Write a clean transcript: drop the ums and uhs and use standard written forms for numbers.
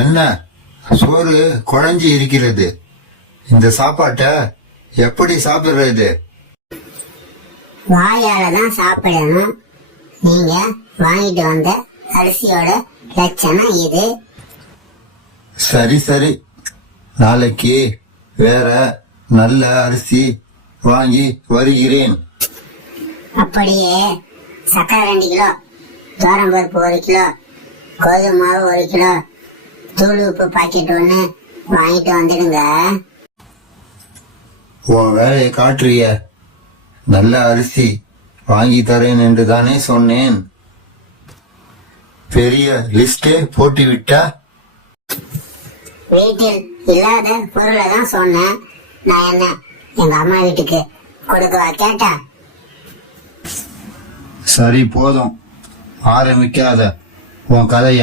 என்ன சோறு குழஞ்சி இருக்கிறது? இந்த சாப்பாட்டை எப்படி சாப்பிடுறது? வாயால தான் சாப்பிடணும். நீங்க வாங்கிட்டு வந்த அரிசியோட லட்சணம் இது. சரி சரி, நாளைக்கு வேற நல்ல அரிசி வாங்கி வருகிறேன். அப்படியே சக்கரை 2 கிலோ, தோரம்பருப்பு 1 கிலோ, கோதுமை மாவு 1 கிலோ, தூள் உப்பு பாக்கெட் 1 வாங்கிட்டு வந்துடுங்க. உன் வேலையை காட்டுறிய. நல்ல அரிசி வாங்கி தரேன் என்று தானே சொன்னேன். பெரிய லிஸ்டே போட்டு விட்டா. வீட்டில் இல்லாத பொருளை தான் சொன்னேன். நான் என்ன எங்க அம்மா வீட்டுக்கு கொடுக்கவா கேட்டா? சரி போதும், ஆரம்பிக்காத உன் கதைய.